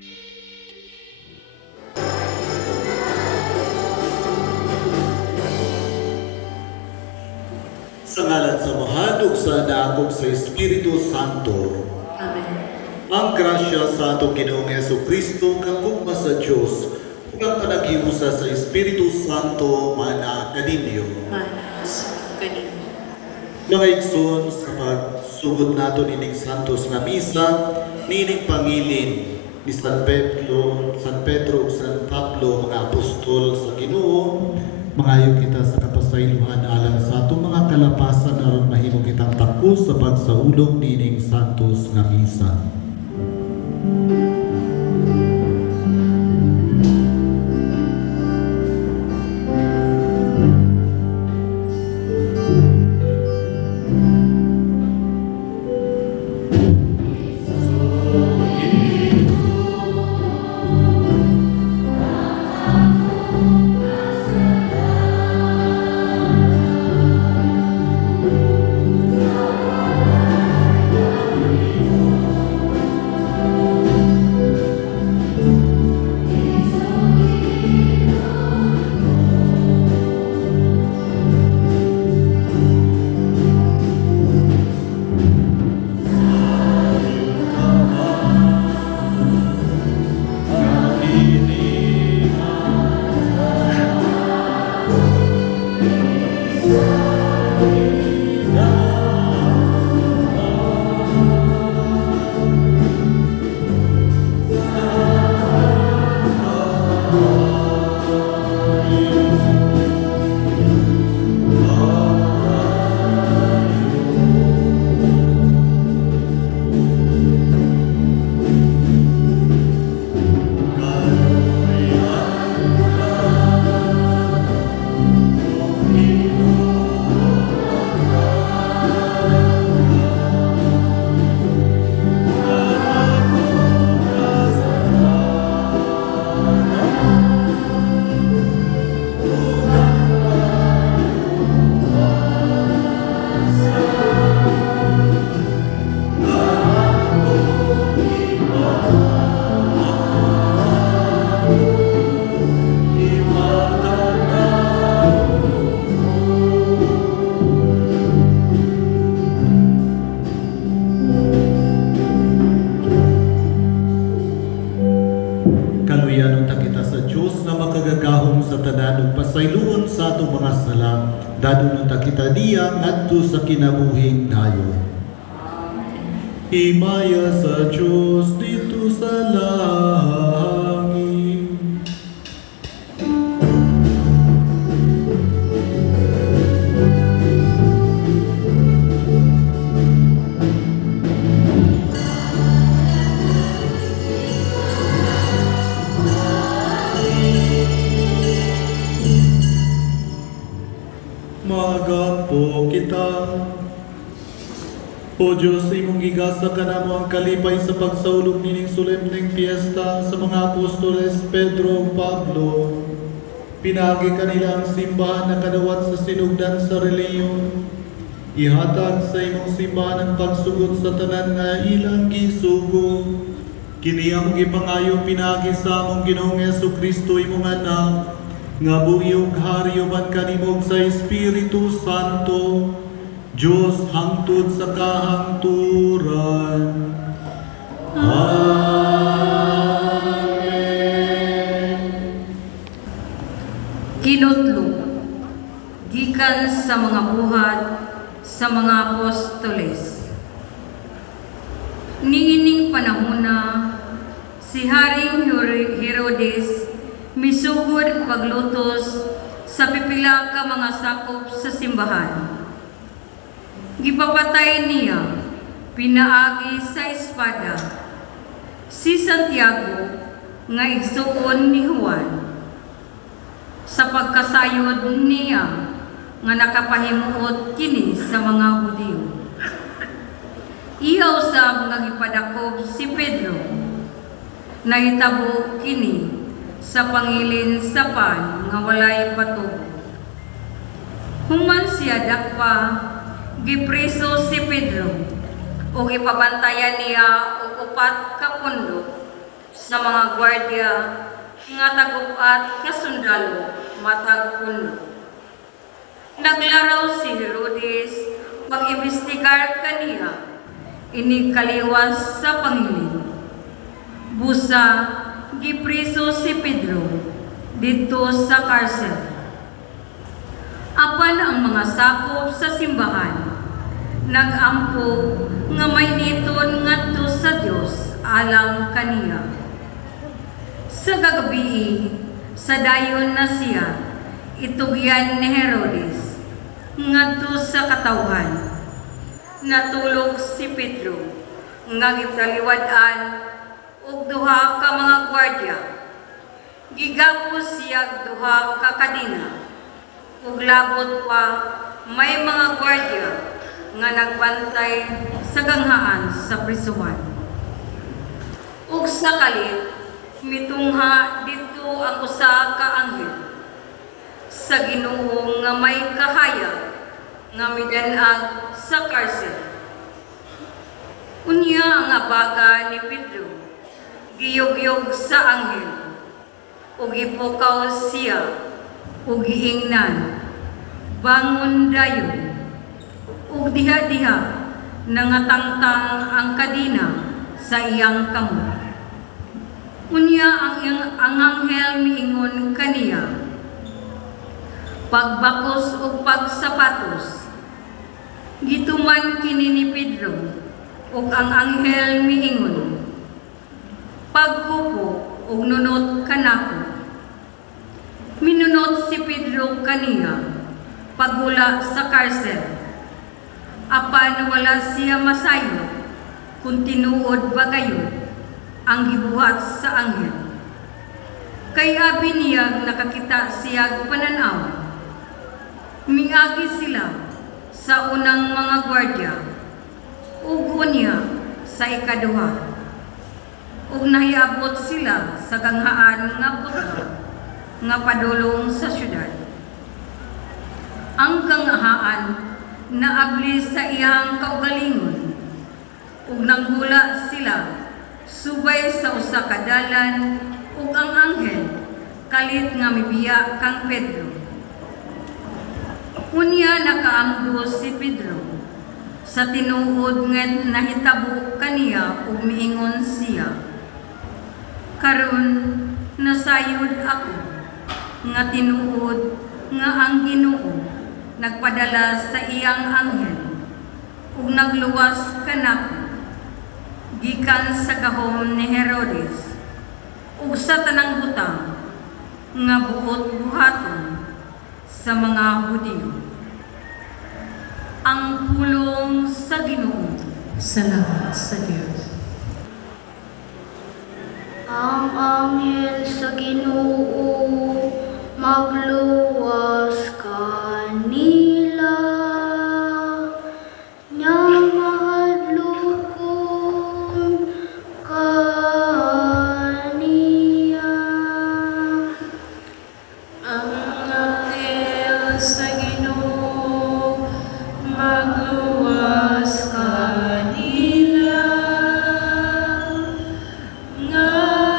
Sa ngalan sa Mahal ug sa Anak ug sa Espiritu Santo. Amen. Ang grasya sa atong Ginoong Jesucristo kagugma sa Dios ug ang panaghiusa sa Espiritu Santo mana kaninyo. Manas kanino. Mga igsoon, sa pagsugod nato ining santos nga misa, nining pangilin ni San Pedro ug San Pablo, mga apostol sa Ginoo, mangayo kita sa kapasaylohan alang sa atong mga kalapasan aron mahimo kitang takos sa pagsaulog nining santos nga misa. Pasayloon sa atong mga sala, dadunon ta kita diya ngadto sa kinabuhing dayon. Himaya sa Diyos dito sa langit. Magampo kita. O Diyos, imong gigasa ka namo ang kalipay sa pagsaulog nining solemneng piyesta sa mga apostoles Pedro ug Pablo. Pinagi kanila ang simbahan na kadawat sa sinugdan sa reliyon. Ihatag sa imong simbahan ang pagsugod sa tanan nga ilang gisugo. Kini among ipangayo pinagi sa among Ginoong Jesucristo imong anak, nga buhiyog hari man kanimog sa Espiritu Santo, Diyos hangtod sa kahangturan. Amen. Kinutlo, gikan sa mga buhat sa mga apostoles. Niining panahona, si Haring Herodes misugod paglutos sa pipila ka mga sakop sa simbahan. Gipapatay niya, pinaagi sa espada, si Santiago nga igsuon ni Juan. Sa pagkasayod niya nga nakapahimuot kini sa mga Hudiyo. Iyaw sa mga gipadakop si Pedro, nahitabo kini sa pangilin sa pan nga walay patubo. Human siya dakpa, gipreso si Pedro o gipabantayan niya og upat ka pundok sa mga gwardya nga tagupat kasundalo matag puno. Naglaraw si Herodes pag-imbestigar kaniya ini kaliwas sa Pangilin. Busa gipriso si Pedro dito sa karsel. Apan ang mga sakop sa simbahan nagampo nga may niton ngadto sa Dios alang kaniya. Sa gagabi sa dayon na siya itugyan ni Herodes ngadto sa katawhan. Natulog si Pedro nga gitaliwad-an og duha ka mga gwardya. Gigapos siya duha ka kadina ug labot pa may mga gwardya nga nagbantay sa ganghaan sa prisuhan. Ug sa kalit mitungha dito ang usa ka anghel sa Ginoo nga may kahayag nga midanag sa karsel. Unya ang abaga ni Pedro giyog-yog sa anghel ug ipukaw siya ug giingnan, bangon dayon ug diha-diha nangatangtang ang kadina sa iyang kamot. Unya ang anghel miingon kaniya, pagbakos ug pagsapatos. Gituman kini ni Pedro ug ang anghel miingon, pagkupo ug nunot kanako. Minunot si Pedro kaniya pagula sa karsel. Apan wala siya masayo kung tinuod ba gayon ang gibuhat sa anghel. Kay abi niya nakakita siya pananaw. Miagi sila sa unang mga gwardya ug unya sa ikaduha. Ug nahiabot sila sa ganghaan nga puta nga padulong sa syudad. Ang ganghaan naabli sa iyang kaugalingon ug nanghula sila subay sa usa ka dalan ug ang anghel kalit nga mibiya kang Pedro. Unya nakaanggo si Pedro sa tinuod nga nahitabo kaniya ug miingon siya, karon nasayod ako nga tinuod nga ang Ginoo nagpadala sa iyang anghel ug nagluwas kanako gikan sa gahom ni Herodes ug sa tanang butang nga buot buhaton sa mga Hudiyo. Ang pulong sa Ginoo. Salamat sa Diyos. Ang anghel sa Ginoo magluwas kanila, nya mahadlokon kaniya. Ang anghel sa Ginoo magluwas kanila, nga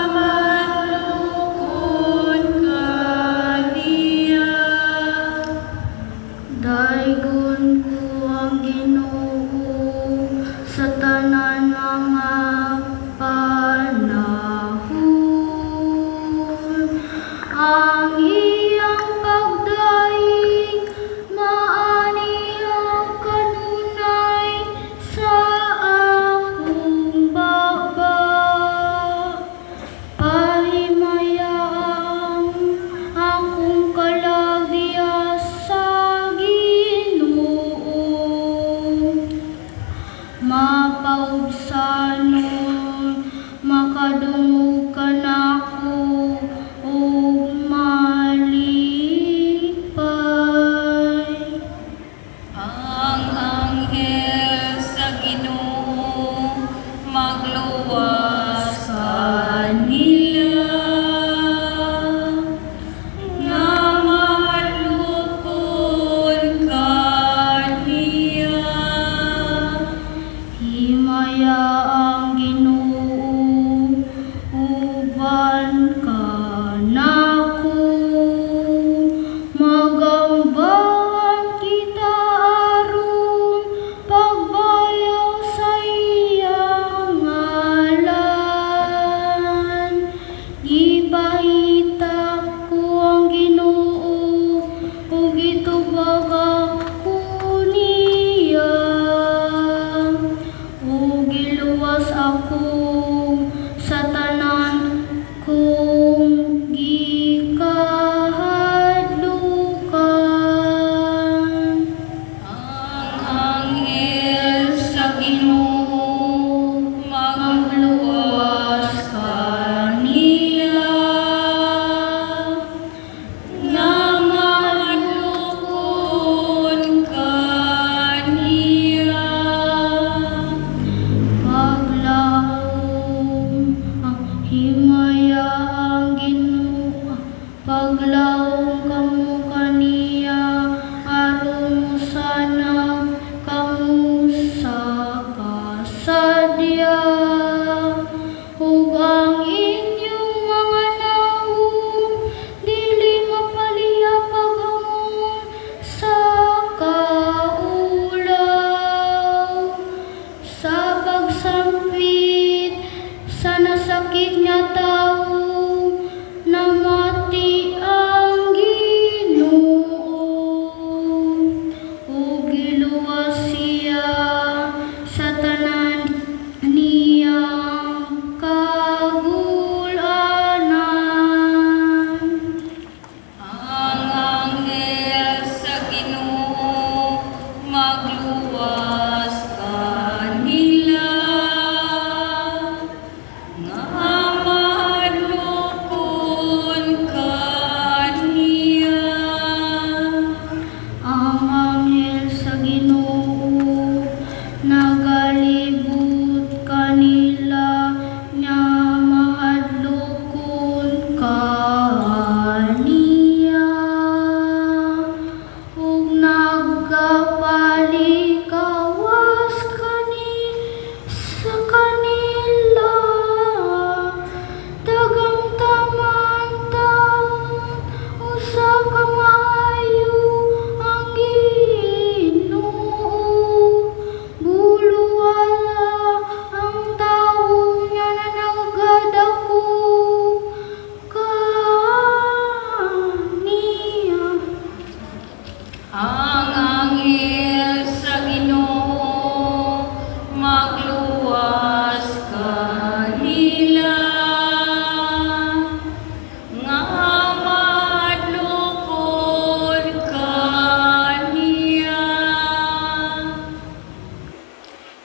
madlukon kaniya. Daigon ko ang Ginoo sa tanan mga panahon. Ang iyang pagdaig maani ang kanunay sa akong baba. Pahimayang akong kalagya sa Ginoo.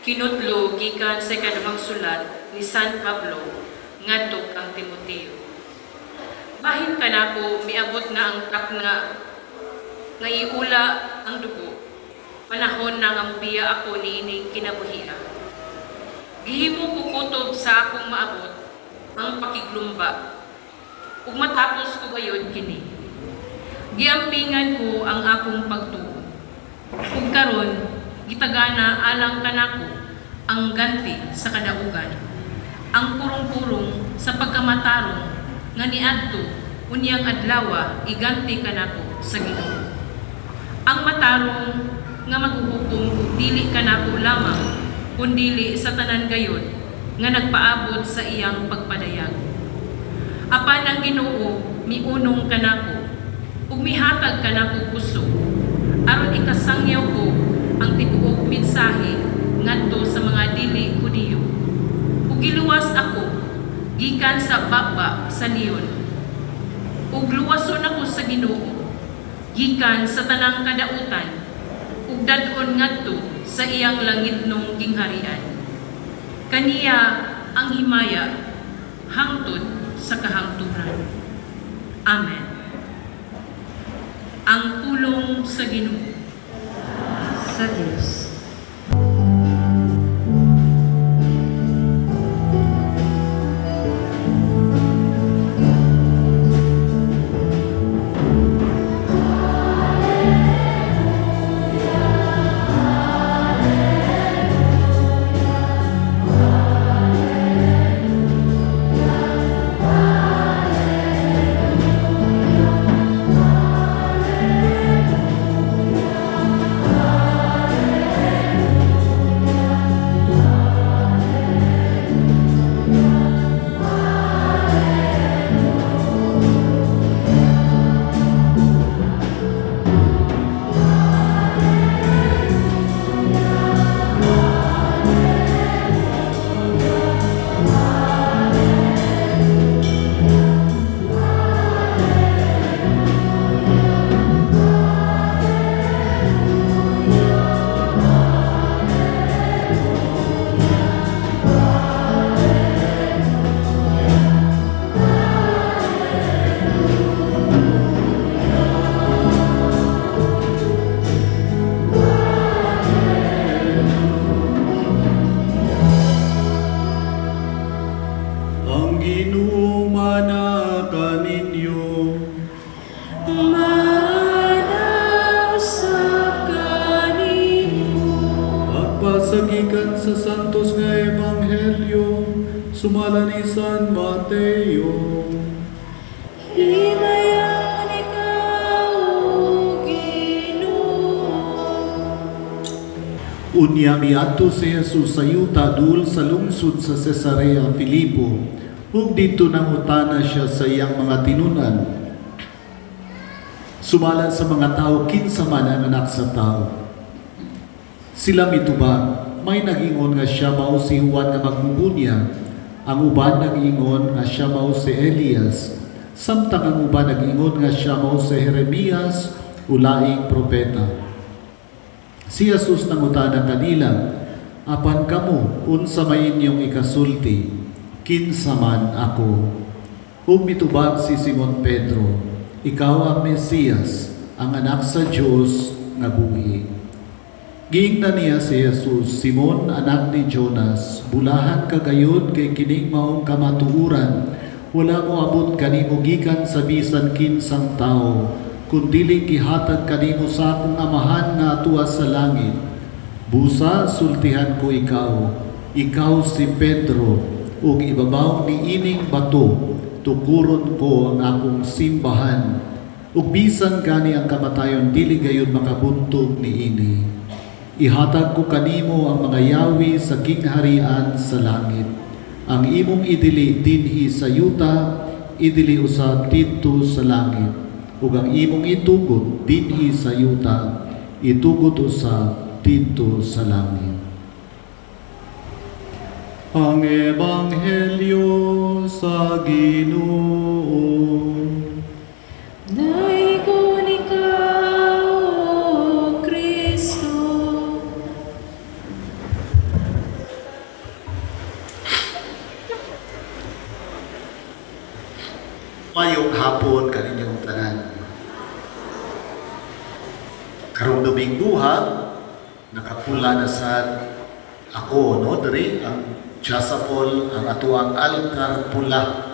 Kinutlo gikan sa ikadumang sulat ni San Pablo ngadto kang Timoteo. Bahin kanako miabot na ang takna nga iula ang dugo. Panahon nang ampiya ako niining kinabuhian. Gihimo ko kutob sa akong maabot ang pakiglumba. Ug matapos ko gayud kini. Giampingan ko ang akong pagtuo. Ug karon gitagana alang kanako ang ganti sa kadaugan. Ang purong-purong sa pagkamatarong nga niadto unyang adlaw iganti kanako sa Ginoo. Ang matarong nga maghuhukom ug dili kanako lamang kundili sa tanan gayud nga nagpaabot sa iyang pagpadayag. Apan ang Ginoo miunong kanako ug mihatag kanako puso aron ikasangyaw ko ang tibuok mensahe ngadto sa mga dili Hudiyo. Ug giluwas ako gikan sa baba sa leon. Ug luwason ako sa Ginoo gikan sa tanang kadautan ug dadon ngadto sa iyang langitnong gingharian. Kaniya ang himaya hangtod sa kahangturan. Amen. Ang pulong sa Ginoo. Sa Diyos. Pasagikan sa santos nga ebanghelyo sumala ni San Mateo. Himayan ikaw, Ginoo. Unya miadto si Jesus sa yuta dul sa lungsod sa Cesarea Filipo. Ug dito nangutana siya sa iyang mga tinunan. Sumala sa mga tao kinsa man ang anak sa tao. Sila mitubag, may nagingon nga siya mao si Juan nga magbubunya, ang uban nagingon nga siya mao si Elias, samtang ang uban nagingon nga siya mao si Jeremias, ulaing propeta. Si Jesus nangutana kanila, apan kamo unsa may inyong ikasulti, kinsa man ako. Ug mitubag si Simon Pedro, ikaw ang Mesiyas, ang anak sa Dios nga buhi. Giingnan niya si Jesus, Simon, anak ni Jonas, bulahan kagayod kay kining maong kamatuuran, wala mo abot kanimo gikan sa bisan kinsang tao, kundi gihatag kanimo sa akong amahan nga atuwa sa langit. Busa sultihan ko ikaw si Pedro, ug ibabaw ni ining bato, tukuron ko ang akong simbahan, ug bisan kani ang kamatayon dili gayon makabuntog ni ini. Ihatag ko kanimo ang mga yawi sa kingharian sa langit. Ang imong idili dinhi sa yuta, idili usab didto sa langit. Ug ang imong itugot dinhi sa yuta, itugot usab didto sa langit. Ang ebanghelyo sa Ginoo. Daigong ikaw, O Kristo. karong Domingguha nakapula na sad ako no diri ang chasapol ang atuang altar pula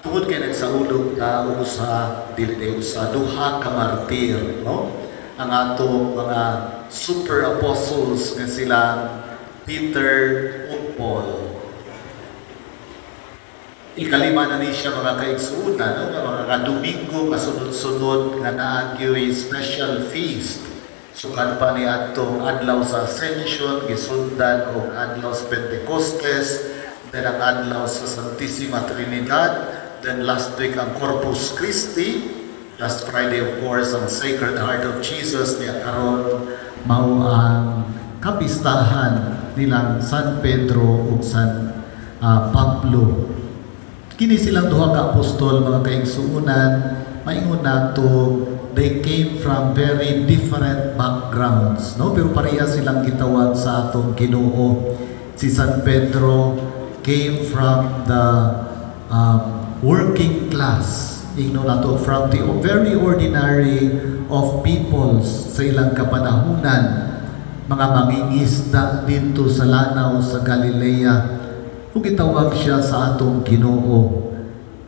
tungod kay nagsaulog ta usa dili usa duha ka martir no ang atong mga super apostles nga sila Peter ug Paul. Ikalima na ni siya mga kaigsuunan, no? Mga Domingo kasunod-sunod nga naagyo'y special feast. Sukan pa ni atong adlaw sa Ascension, gisundan o adlaw sa Pentecostes, then ang adlaw sa Santissima Trinidad, then last week ang Corpus Christi, last Friday of course ang Sacred Heart of Jesus niya karon mao ang kapistahan nilang San Pedro ug San Pablo. Kini silang duha ka apostol mga kaigsuunan, maingon nato they came from very different backgrounds, no? Pero pareha silang gitawag sa atong Ginoo. Si San Pedro came from the working class. Ingno nato from the very ordinary of peoples sa ilang kapanahunan. Mga mangingisda dito sa lanaw sa Galilea. Kung gitawag siya sa atong Ginoo.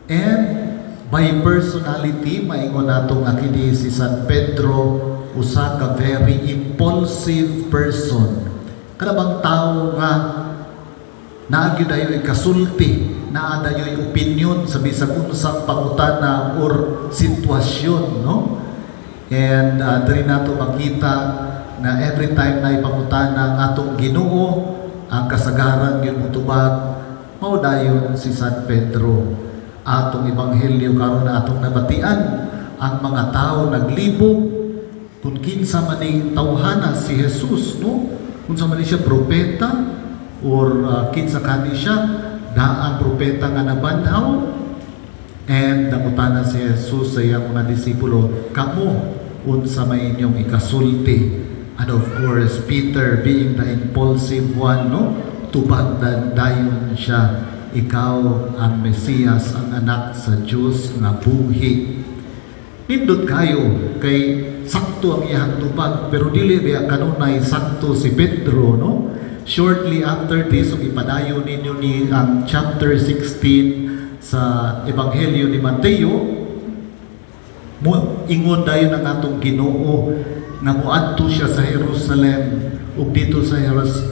And by personality, maingon natong akini si San Pedro, usa ka very impulsive person. Kanabang tao nga naagyo dayoy kasulti, naa dayoy opinion sa bisag unsang pangutana or sitwasyon, no? And diri nato makita na every time na ipangutana ang atong Ginoo, ang kasagaran yun mutubag, mao dayon si San Pedro. Atong ebanghelyo karon na atong nabatian, ang mga tao naglibog kung kinsa man ning tawhana si Jesus, no? Unsa man siya propeta or kinsa kani siya daang propeta nga nabanhaw. And nangutana si Jesus sa iyang mga disipulo, kamo unsa may inyong ikasulti? And of course, Peter being the impulsive one, no? Tubagdan dayon siya, ikaw ang Mesiyas, ang anak sa Diyos nga buhi. Nindot kayo kay sakto ang iyang tubag, pero dili biya kanunay sakto si Pedro, no? Shortly after this, ipadayon ninyo ni ang chapter 16 sa Ebanghelyo ni Mateo, ingon dayon ang atong Ginoo nga muadto siya sa Jerusalem, ug dito sa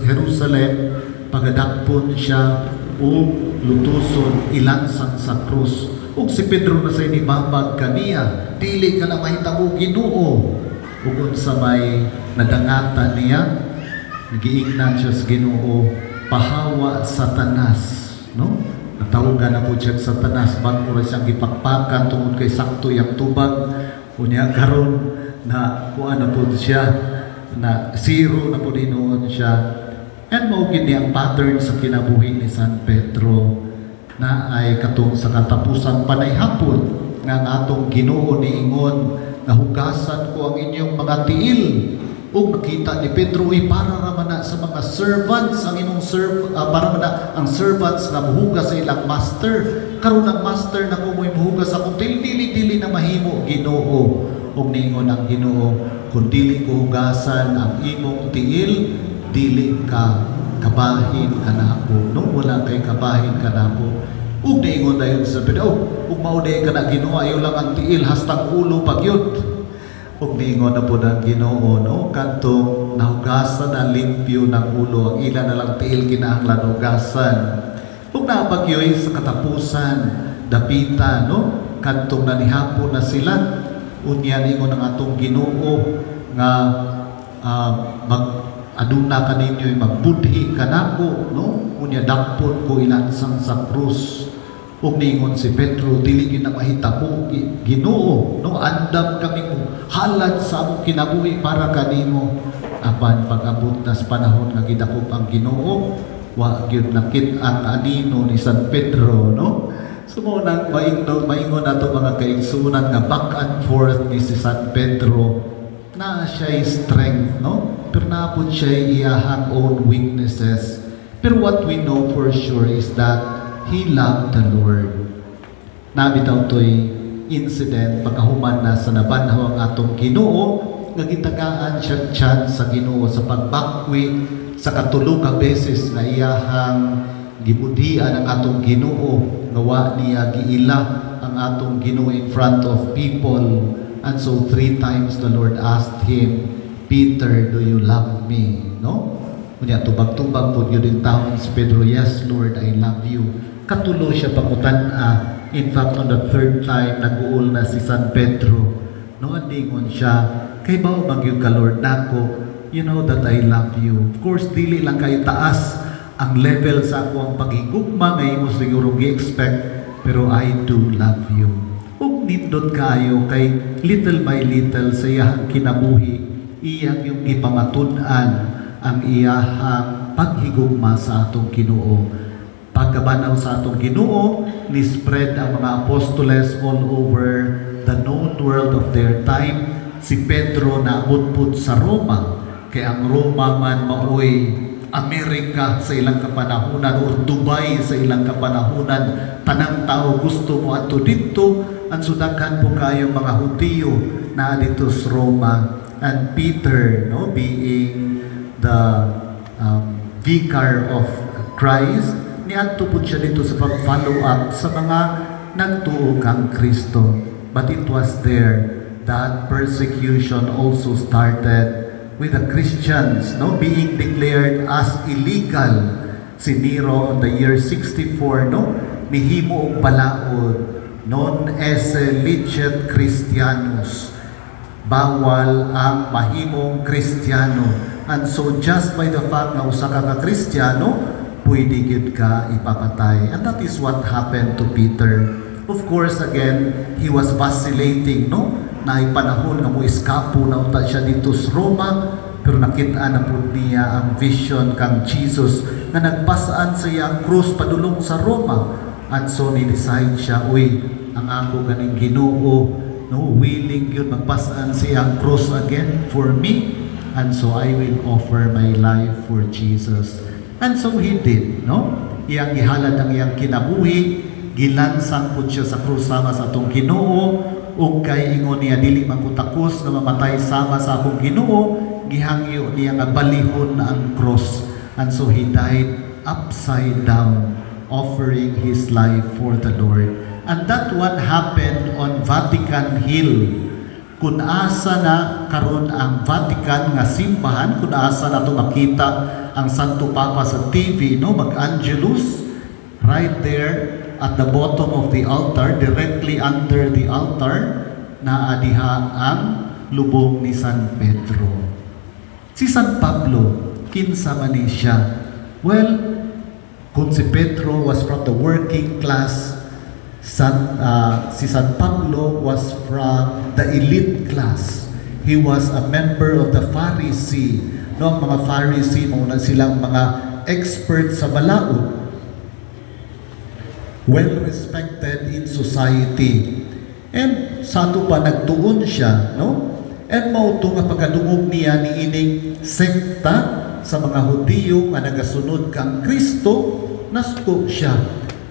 Jerusalem pagadakpon siya ug lutuson ilansang sa krus. Ug si Pedro na sa inibabag kaniya, dili ka na mahitabo Ginoo. Ug unsa may nadangatan niya, giingnan siya sa Ginoo, pahawa Satanas, no? Natawagan na po siya Satanas, bago rin siyang gipakpakan tungod kay sakto yang tubag. Unya karon na kuan na po siya, na zero na po dinuon siya. And maugid niya ang pattern sa kinabuhi ni San Pedro na ay katong sa katapusang panayhapon nga ang atong Ginoo niingon na hugasan ko ang inyong mga tiil. Ug nakita ni Pedro para raman na sa mga servants ang imong para na ang servants nga muhugas sa ilang master. Karon ang master na kumoy muhugas akong tiil, dili na mahimo Ginoo. Ug niingon ang Ginoo, kung dili ko hugasan ang imong tiil, dili ka kabahin kanako, no? Wala kay kabahin kanako. Ug niingon dayon sa Pedro, ug mao day kana Ginoo, ayo lang ang tiil hastang ulo pagyud. Ug niingon na po ng Ginoo, no? Kanto nahugasan na limpyo ng ulo, ang ila na lang tiil kinahanglan hugasan. Ug napagyoy sa katapusan, dapita, no? Kantong nanihapon na sila. Unya ningon ang atong Ginoo nga aduna kaninyo'y magbudhi kanako, no? Unya dapon ko ilansang sa krus. Ug ningon si Pedro, dili gyud na mahitabo Ginoo, no? Andam kami mo halad sa among kinabuhi para kanimo. Apan pag-abot na sa panahon nga gidakop ang Ginoo, wa gyud nakit ang anino ni San Pedro, no? Sumunang maingon nato mga kaigsunan nga back and forth ni si San Pedro na siya'y strength, no? Pero naapod siya'y iyahang own weaknesses. Pero what we know for sure is that he loved the Lord. Nabitaw to'y incident pagkahuman na sa nabanhaw ang atong Ginoo, nga gitagaan siya chance sa Ginoo sa pagbakwi sa katulo ka beses nga iyahang gibudian ang atong Ginoo nga wa niya giila ang atong Ginoo in front of people. And so 3 times the Lord asked him, Peter, do you love me? No? Kunya tubag-tubag po yun din taon si Pedro, yes Lord, I love you. Katulo siya pakutan-a. In fact, on the 3rd time, nag-uul na si San Pedro. No, andingon siya, kay bao magyud ka Lord nako, you know that I love you. Of course, dili lang kayo taas ang level sa ako ang paghigugma nga imo siguro gi-expect, pero I do love you. Ug nindot kayo kay little by little sa iyang kinabuhi, iyang yung ipamatud-an ang iyahang paghigugma sa atong Ginoo. Pagkabanaw sa atong Ginoo, ni-spread ang mga apostoles all over the known world of their time. Si Pedro naabot sa Roma, kay ang Roma man maoy Amerika sa ilang kapanahunan o Dubai sa ilang kapanahunan. Tanang tao gusto mo ato dito, ang sudakan po kayo mga Hudiyo na dito sa Roma. And Peter, no, being the vicar of Christ, niadto po siya dito sa pag-follow up sa mga nagtuo kang Kristo. But it was there that persecution also started with the Christians, no, being declared as illegal. Si Nero on the year 64, no, nihimo og balaod, non esse licet Christianus. Bawal ang mahimong Kristiyano. And so just by the fact na usa ka Kristiyano, pwede gid ka ipapatay. And that is what happened to Peter. Of course, again, he was vacillating, no? Na panahon nga mo iskapo na unta siya dito sa Roma, pero nakita na po niya ang vision kang Jesus na nagpasaan sa iyang krus padulong sa Roma. And so ni-decide siya, uy, ang ako ganing Ginoo, no, willing yun magpasaan sa iyang krus again for me. And so I will offer my life for Jesus. And so he did, no? Iyang ihalad ang iyang kinabuhi, gilansang po siya sa krus sama sa atong Ginoo, ug kay ingon niya dili man ko takos na mamatay sama sa akong Ginoo, gihangyo niya nga balihon ang krus. And so he died upside down, offering his life for the Lord. And that one happened on Vatican Hill. Kung asa na karon ang Vatican nga simbahan, kung asa na ito makita ang Santo Papa sa TV, no, mag-Angelus, right there at the bottom of the altar, directly under the altar, naadiha ang lubong ni San Pedro. Si San Pablo, kinsa man ni siya? Well, kung si Pedro was from the working class, si San Pablo was from the elite class. He was a member of the Pharisee. No, ang mga Pharisee, mauna silang mga experts sa balaod. Well respected in society. And sa ito pa nagtuon siya, no? And mauto nga pagkadungog niya ni ining sekta sa mga Hudiyo nga nagasunod kang Kristo, nasko siya.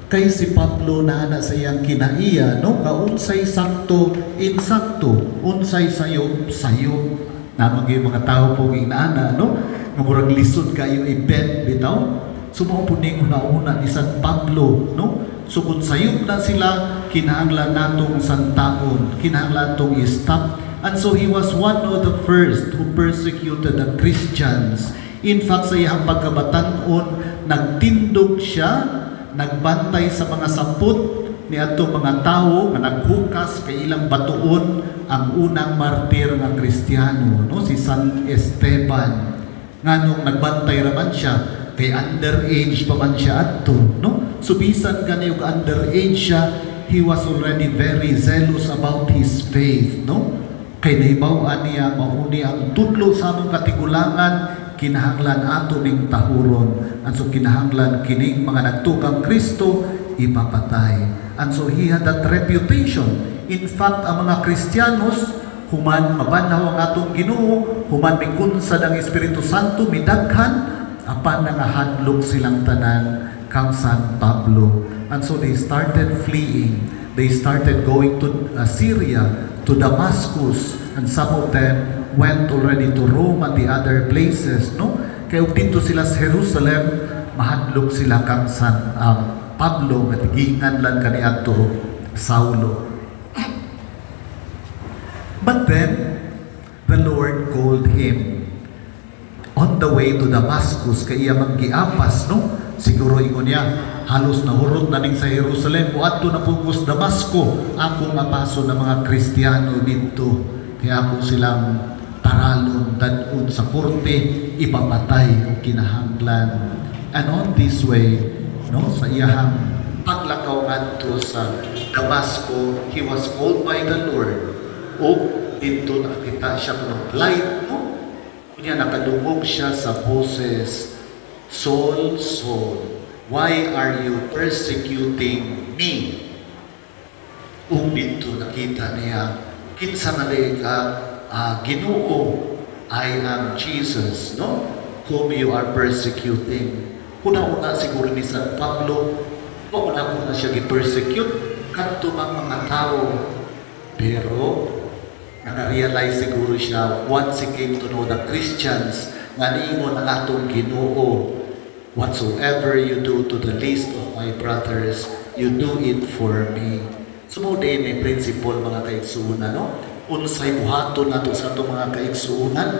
Kay si Pablo na sa iyang kinaiya, no? Nga unsay sakto, insakto, unsay sayop, sayop. Namang yung mga tao po inaana, no? Nga murag lisod kayo i-bet, bitaw. So mga puning una-una ni San Pablo, no? So kung sayop na sila, kinahanglan natong santaon, kinahanglan natong i-stop. And so he was one of the first who persecuted the Christians. In fact, sa iyang pagkabatanon, nagtindog siya, nagbantay sa mga sapot ni ato mga tao nga naghukas kay ilang batuon ang unang martir nga Kristiyano, no, si San Esteban. Nganong nagbantay raman siya kay underage pa man siya adto, no? So bisan kani og underage siya, he was already very zealous about his faith, no? Kay nahibaw-an niya mauni ang tudlo sa among katigulangan, kinahanglan ato ning tahuron. And so kinahanglan kining mga nagtukang Kristo ipapatay. And so he had that reputation. In fact, ang mga Kristiyanos, human mabanhaw ang atong Ginoo, human mikunsad ang Espiritu Santo, midaghan, apan nangahadlok silang tanan kang San Pablo. And so they started fleeing. They started going to Syria, to Damascus, and some of them went already to Rome and the other places, no? Kaya dito sila sa Jerusalem, mahadlok sila kang San Pablo, matigingan lang kaniadto Saulo. But then, the Lord called him on the way to Damascus, kaya maggiapas, no? Siguro ingon niya, halos nahurot na ning sa Jerusalem, o ato na pugos Damasco, akong apaso ng mga Kristiyano dito, kaya ako silang taralon, dadun sa korte, ipapatay o kinahanglan. And on this way, no, sa iyahang paglakaw ngadto sa Damasco, he was called by the Lord. O dito nakita siya ng light, no? Kanya nakadungog siya sa boses, Saul, Saul, why are you persecuting me? O dito nakita niya, kinsa nga ka, Ginoo, I am Jesus, no? Whom you are persecuting. Una-una siguro ni San Pablo, una-una siya gi-persecute kadto mga tao. Pero naka-realize siguro siya once he came to know the Christians nga niingon ang atong Ginoo, whatsoever you do to the least of my brothers, you do it for me. So din may principle mga kaigsuunan, no? Unsay buhaton nato sa atong mga kaigsuunan,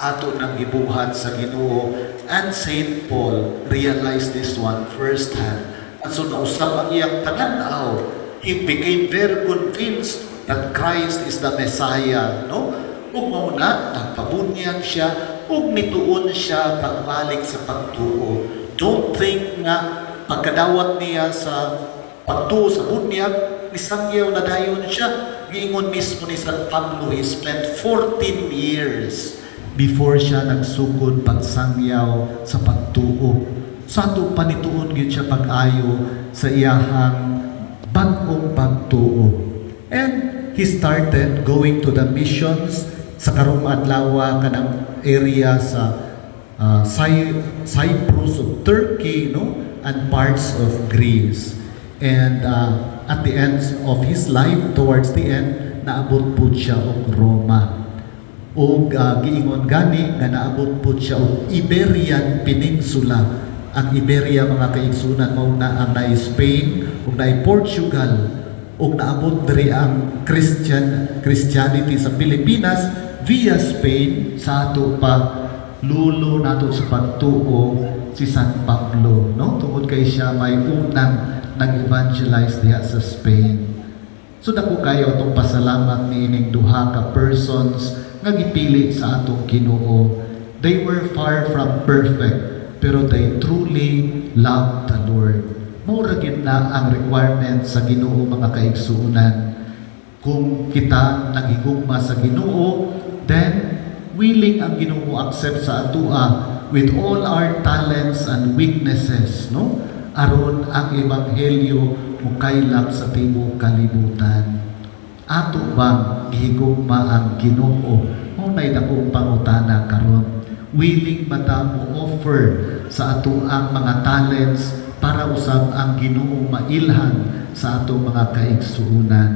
ato nang gibuhat sa Ginoo. And Saint Paul realized this one firsthand. At so nausap ang iyang pananaw, he became very convinced that Christ is the Messiah, no? Ug mauna nagpabunyag siya, ug nituon siya pagbalik sa pagtuo. Don't think nga pagkadawat niya sa pagtuo sa bunyag, nisangyaw na dayon siya. Giingon mismo ni San Pablo, he spent 14 years before siya nagsugod pagsangyaw sa pagtuo. Sa ato panituon gyud siya pag-ayo sa iyahang bag-ong pagtuo. And he started going to the missions sa karong adlaw kanang area sa Cyprus of Turkey, no, and parts of Greece. And at the end of his life, towards the end, naabot po siya og Roma. O giingon gani nga naabot po siya og Iberian Peninsula. Ang Iberia mga kaigsunan mao na ang naay Spain ug naay Portugal ug naabot diri ang Christianity sa Pilipinas via Spain sa ato pa lulo nato sa pagtuo si San Pablo, no? Tungod kay siya may unang nag-evangelize diha sa Spain. So dako kayo atong pasalamat ni ining duha ka persons nga gipili sa atong Ginoo. They were far from perfect, pero they truly loved the Lord. Mura gid na ang requirement sa Ginoo mga kaigsuunan. Kung kita nagigugma sa Ginoo, then willing ang Ginoo accept sa atua with all our talents and weaknesses, no? Aron ang ebanghelyo mukaylap sa tibuok kalibutan. Ato bang gihigugma ang Ginoo? Unay dakong pangutana karon. Willing ba ta mo offer sa ato ang mga talents para usab ang Ginoo mailhan sa ato mga kaigsuunan?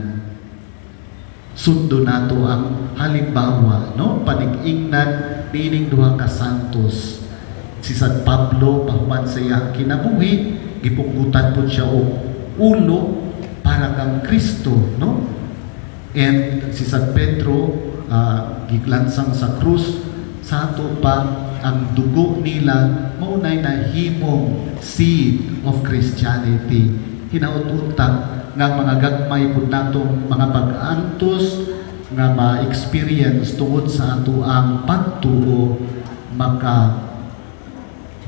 Sundo nato ang halimbawa, no? Panig-ingnan nining duha ka santos. Si San Pablo pahuman sa iyang kinabuhi, gipugutan po siya og ulo para kang Kristo, no? And si San Pedro giglansang sa krus, sa ato pa ang dugo nila maunay nahimong seed of Christianity. Hinaut-utak nga mga gagmay pud natong mga pag-antos nga ma-experience tungod sa ato ang pagtuo maka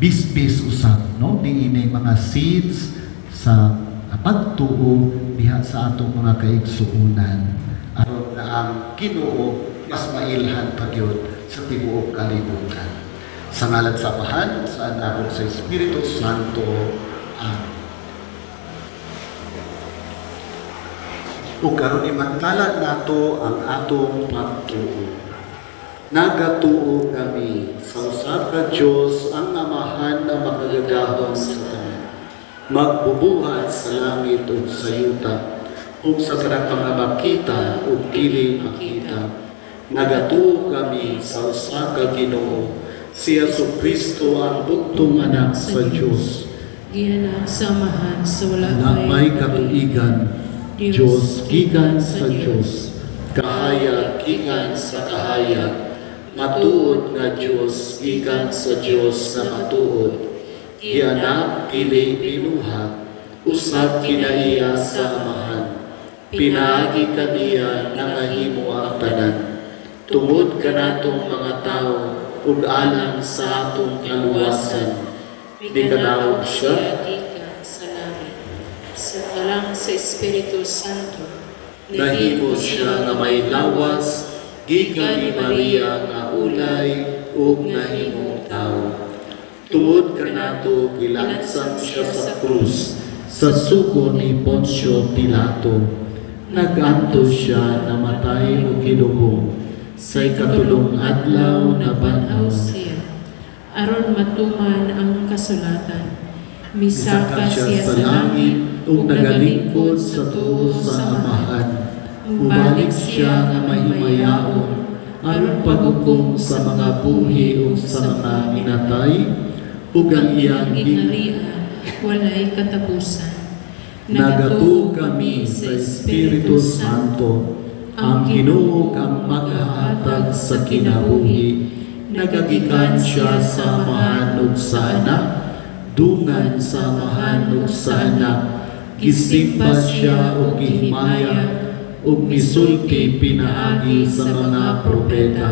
bisbis usab, no? Niini mga seeds sa pagtuo diha sa atong mga kaigsuonan aron na ang Ginoo mas mailhan pagyud sa tibuok kalibutan. Sa ngalan sa Amahan, sa Anak, sa Espiritu Santo. Amen. Ug karon imantala nato ang atong pagtuo. Nagatuo kami sa usa ka Dios ang Amahan na makagagahom sa tanan. Magbubuhat sa langit ug sa yuta, ug sa tanang mga makita ug dili makita. Nagatuo kami sa usa ka Ginoo, si Jesucristo ang bugtong anak sa Dios. Gianak sa amahan sa wala Napay katuigan, Dios gikan sa Dios, kahayag gikan sa kahayag, matuod nga Dios gikan sa Dios na matuod. Gianak dili binuhat, usab kinaiya sa amahan. Pinaagi kaniya nangahimo ang tanan. Tungod kanatong mga tao ug alang sa atong kaluwasan, dikanawag siya sa langit. Sa talang sa Espiritu Santo, nahimo siya nga may lawas gikan ni Maria nga ulay ug nahimong tao. Tungod kanato gilansang siya sa krus sa suko ni Poncio Pilato. Naganto siya namatay ug gilubong. Sa ikatulong adlaw na banaw siya. Aron matuman ang kasulatan. Misaka siya sa langit ug nagalingkod sa tuo sa amahan. Ubalik siya nga mahimayaon aron paghukom sa mga buhi ug sa mga minatay ug ang iyang gingharian walay katapusan. Nagatuo kami sa Espiritu Santo, ang Ginoo ang maghahatag sa kinabuhi. Nagagikan siya sa amahan ug sa anak, dungan sa amahan ug sa anak. Gisimba siya ug gihimaya ug misulti pinaagi sa mga propeta.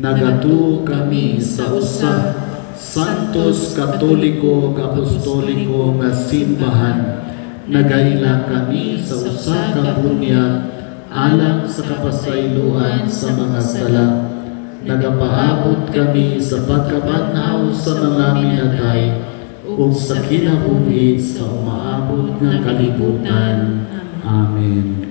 Nagatuo kami sa usa Santos Katoliko ug Apostoliko nga simbahan. Nagaila kami sa usa ka bunyag alang sa kapasayloan sa mga sala. Nagapaabot kami sa pagkabanaw sa mga minatay ug sa kinabuhi sa umaabot nga kalibutan. Amen.